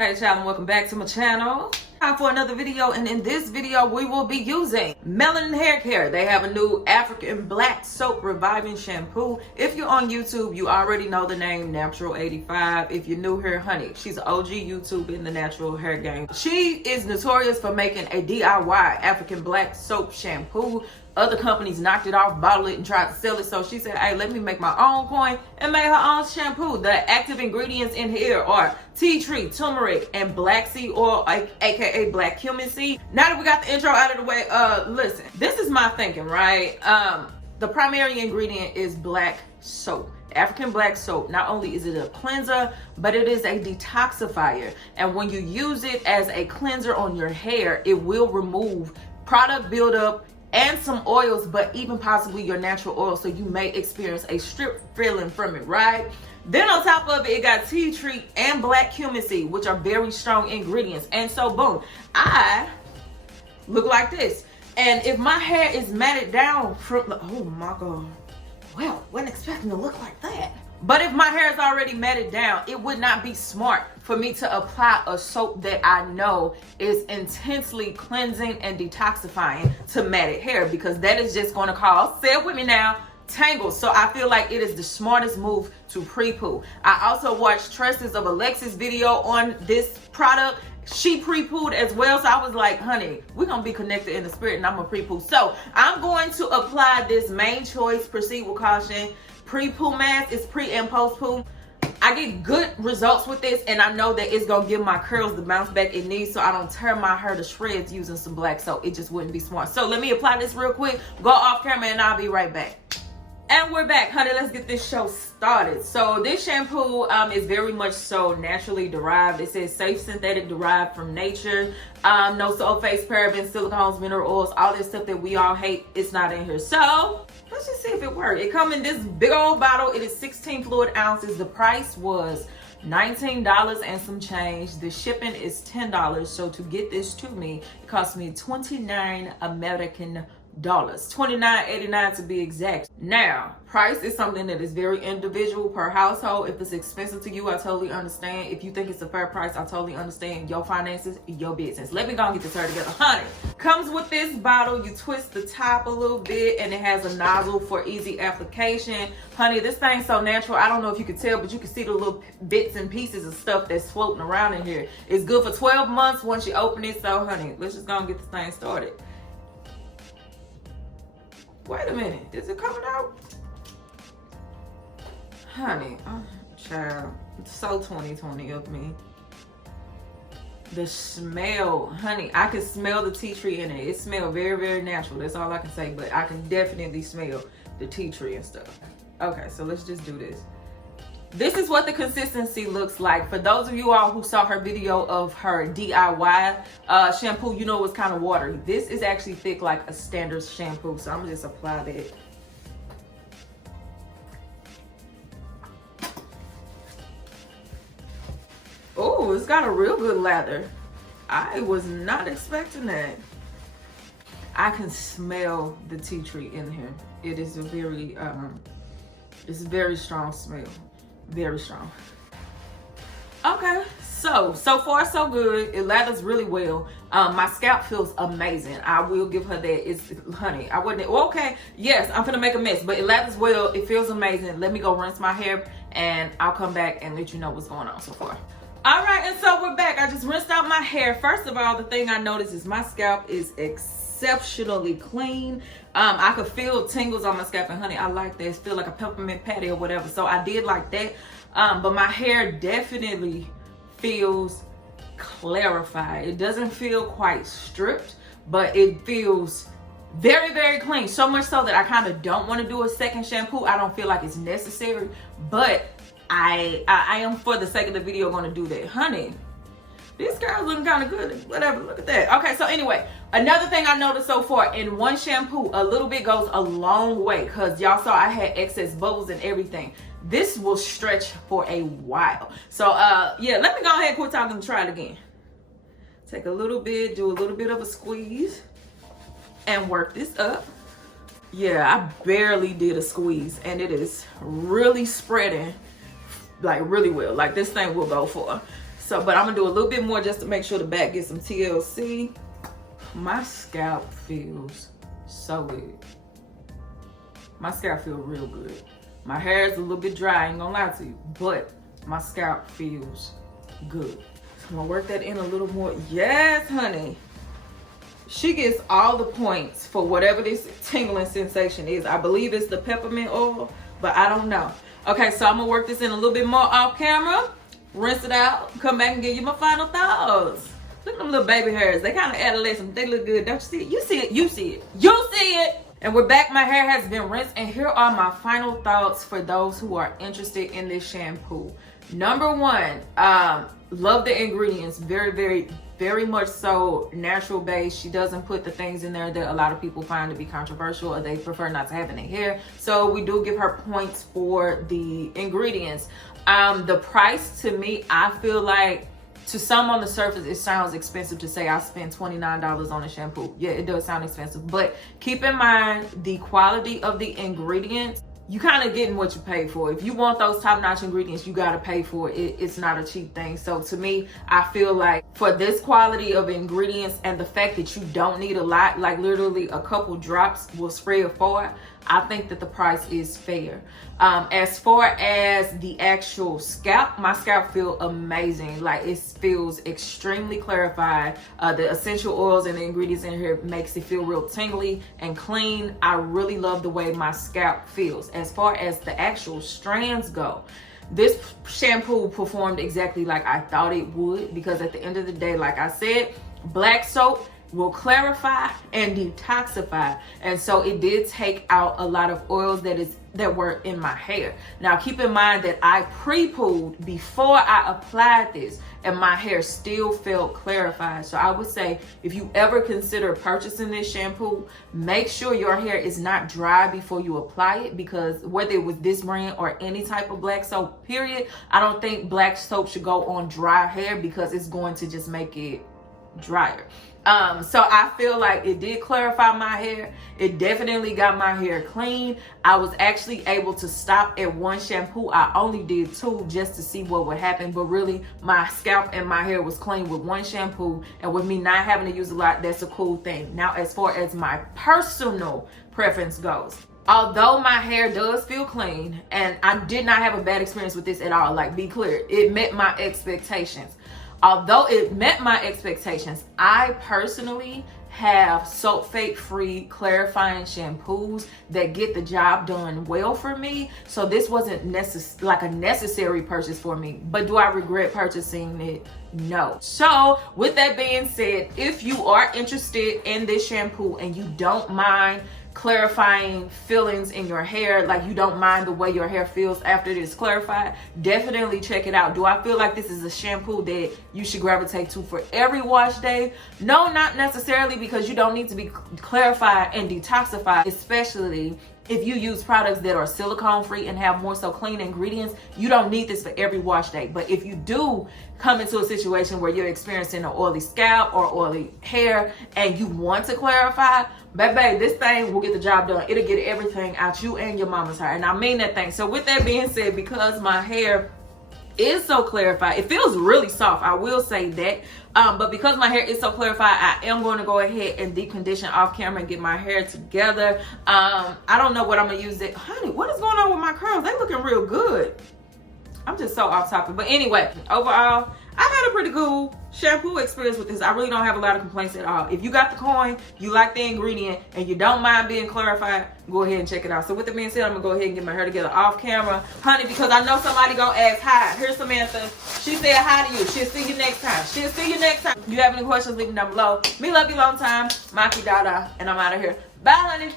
Hey child, and welcome back to my channel. Time for another video, and in this video we will be using Melanin Hair Care. They have a new African black soap reviving shampoo. If you're on YouTube, you already know the name Natural 85. If you're new here, honey, she's an OG YouTube in the natural hair game. She is notorious for making a DIY African black soap shampoo. Other companies knocked it off, bottled it, and tried to sell it. So she said, hey, let me make my own coin, and made her own shampoo. The active ingredients in here are tea tree, turmeric, and black seed oil, aka black cumin seed. Now that we got the intro out of the way, listen, this is my thinking, right? The primary ingredient is black soap. African black soap. Not only is it a cleanser, but it is a detoxifier. And when you use it as a cleanser on your hair, it will remove product buildup and some oils, but even possibly your natural oil, so you may experience a strip feeling from it, right? Then on top of it, it got tea tree and black cumin seed, which are very strong ingredients. And so boom, I look like this. And if my hair is matted down from, oh my god, well, wasn't expecting to look like that. But if my hair is already matted down, it would not be smart for me to apply a soap that I know is intensely cleansing and detoxifying to matted hair, because that is just going to cause, say it with me now, tangles. So I feel like it is the smartest move to pre-poo. I also watched Tresses of Alexis video on this product. She pre-pooed as well, so I was like, honey, we're gonna be connected in the spirit, and I'm gonna pre-poo. So I'm going to apply this Main Choice Proceed with Caution pre-poo mask. It's pre and post poo. I get good results with this, and I know that it's gonna give my curls the bounce back it needs, so I don't tear my hair to shreds using some black soap. It just wouldn't be smart. So let me apply this real quick, go off camera, and I'll be right back. And we're back, honey. Let's get this show started. So this shampoo is very much so naturally derived. It says safe synthetic derived from nature. No sulfates, parabens, silicones, mineral oils, all this stuff that we all hate, it's not in here. So let's just see if it works. It comes in this big old bottle. It is 16 fluid ounces. The price was $19 and some change. The shipping is $10. So to get this to me, it cost me 29 American dollars, $29.89 to be exact. Now, price is something that is very individual per household. If it's expensive to you, I totally understand. If you think it's a fair price, I totally understand. Your finances, your business. Let me go and get this hair together, honey. Comes with this bottle. You twist the top a little bit, and it has a nozzle for easy application. Honey, this thing's so natural. I don't know if you can tell, but you can see the little bits and pieces of stuff that's floating around in here. It's good for 12 months once you open it. So, honey, let's just go and get this thing started. Wait a minute, is it coming out? Honey, oh, child, it's so 2020 of me. The smell, honey, I can smell the tea tree in it. It smells very, very natural. That's all I can say, but I can definitely smell the tea tree and stuff. Okay, so let's just do this. This is what the consistency looks like. For those of you all who saw her video of her DIY shampoo, you know it was kind of watery. This is actually thick like a standard shampoo. So I'm gonna just apply that. Oh, it's got a real good lather. I was not expecting that. I can smell the tea tree in here. It is a very, it's a very strong smell. Very strong. Okay, so far so good. It lathers really well. My scalp feels amazing. I will give her that. It's, honey, I wouldn't, okay, yes, I'm gonna make a mess, but it lathers well. It feels amazing. Let me go rinse my hair, and I'll come back and let you know what's going on so far. All right, and so we're back. I just rinsed out my hair. First of all, the thing I noticed is my scalp is exceptionally clean. I could feel tingles on my scalp, and honey, I like this. Feel like a peppermint patty or whatever. So I did like that. But my hair definitely feels clarified. It doesn't feel quite stripped, but it feels very, very clean. So much so that I kind of don't want to do a second shampoo. I don't feel like it's necessary, but I am, for the sake of the video, going to do that. Honey, this girl's looking kind of good. Whatever, look at that. Okay, so anyway, another thing I noticed so far, in one shampoo, a little bit goes a long way, because y'all saw I had excess bubbles and everything. This will stretch for a while. So yeah, let me go ahead and quit talking and try it again. Take a little bit, do a little bit of a squeeze, and work this up. Yeah, I barely did a squeeze, and it is really spreading like really well. Like this thing will go for So, but I'm gonna do a little bit more just to make sure the back gets some TLC. My scalp feels so good. My scalp feels real good. My hair is a little bit dry, I ain't gonna lie to you, but my scalp feels good. So I'm gonna work that in a little more. Yes, honey. She gets all the points for whatever this tingling sensation is. I believe it's the peppermint oil, but I don't know. Okay, so I'm gonna work this in a little bit more off camera, rinse it out, come back and give you my final thoughts. Look at them little baby hairs. They kind of adolescent. They look good. Don't you see it? You see it. You see it. You see it. And we're back. My hair has been rinsed. And here are my final thoughts for those who are interested in this shampoo. Number one, love the ingredients. Very, very, very much so natural based. She doesn't put the things in there that a lot of people find to be controversial or they prefer not to have in their hair. So we do give her points for the ingredients. The price, to me, I feel like, to some on the surface, it sounds expensive to say I spent $29 on a shampoo. Yeah, it does sound expensive, but keep in mind the quality of the ingredients. You kind of getting what you pay for. If you want those top-notch ingredients, you got to pay for it. It's not a cheap thing. So to me, I feel like for this quality of ingredients and the fact that you don't need a lot, like literally a couple drops will spray it for, I think that the price is fair. As far as the actual scalp, my scalp feels amazing. Like, it feels extremely clarified. The essential oils and the ingredients in here makes it feel real tingly and clean. I really love the way my scalp feels. As far as the actual strands go, this shampoo performed exactly like I thought it would, because at the end of the day, like I said, black soap will clarify and detoxify, and so it did take out a lot of oils that were in my hair. Now keep in mind that I pre-pooed before I applied this, and my hair still felt clarified. So I would say, if you ever consider purchasing this shampoo, make sure your hair is not dry before you apply it, because whether it was this brand or any type of black soap, period, I don't think black soap should go on dry hair, because it's going to just make it drier. So I feel like it did clarify my hair. It definitely got my hair clean. I was actually able to stop at one shampoo. I only did two just to see what would happen, but really my scalp and my hair was clean with one shampoo, and with me not having to use a lot, that's a cool thing. Now, as far as my personal preference goes, although my hair does feel clean, and I did not have a bad experience with this at all, like, be clear, it met my expectations. Although it met my expectations, I personally have sulfate-free clarifying shampoos that get the job done well for me. So this wasn't like a necessary purchase for me. But do I regret purchasing it? No. So with that being said, if you are interested in this shampoo and you don't mind clarifying feelings in your hair, like you don't mind the way your hair feels after it is clarified, definitely check it out. Do I feel like this is a shampoo that you should gravitate to for every wash day? No, not necessarily, because you don't need to be clarified and detoxified, especially if you use products that are silicone free and have more so clean ingredients. You don't need this for every wash day. But if you do come into a situation where you're experiencing an oily scalp or oily hair and you want to clarify, baby, this thing will get the job done. It'll get everything out you and your mama's hair. And I mean that thing. So with that being said, because my hair is so clarified, it feels really soft, I will say that, but because my hair is so clarified, I am going to go ahead and deep condition off camera and get my hair together. I don't know what I'm gonna use it. Honey, what is going on with my curls? They looking real good. I'm just so off topic, but anyway, overall I had a pretty cool shampoo experience with this. I really don't have a lot of complaints at all. If you got the coin, you like the ingredient, and you don't mind being clarified, go ahead and check it out. So with that being said, I'm gonna go ahead and get my hair together off camera, honey, because I know somebody gonna ask hi. Here's Samantha. She said hi to you. She'll see you next time. She'll see you next time. If you have any questions, leave them down below. Me love you long time. Maki Dada, and I'm out of here. Bye, honey.